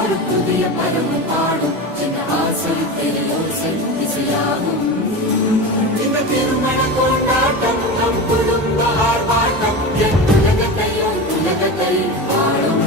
ஒரு புதிய பருவம் பாடும் சின்ன ஆசை பெரியோசை இசையாகும். இந்த திருமண கொண்டாட்டம் நம் குடும்ப ஆர்ப்பாட்டம் என் உலகத்தையும் உலகத்தை வாழும்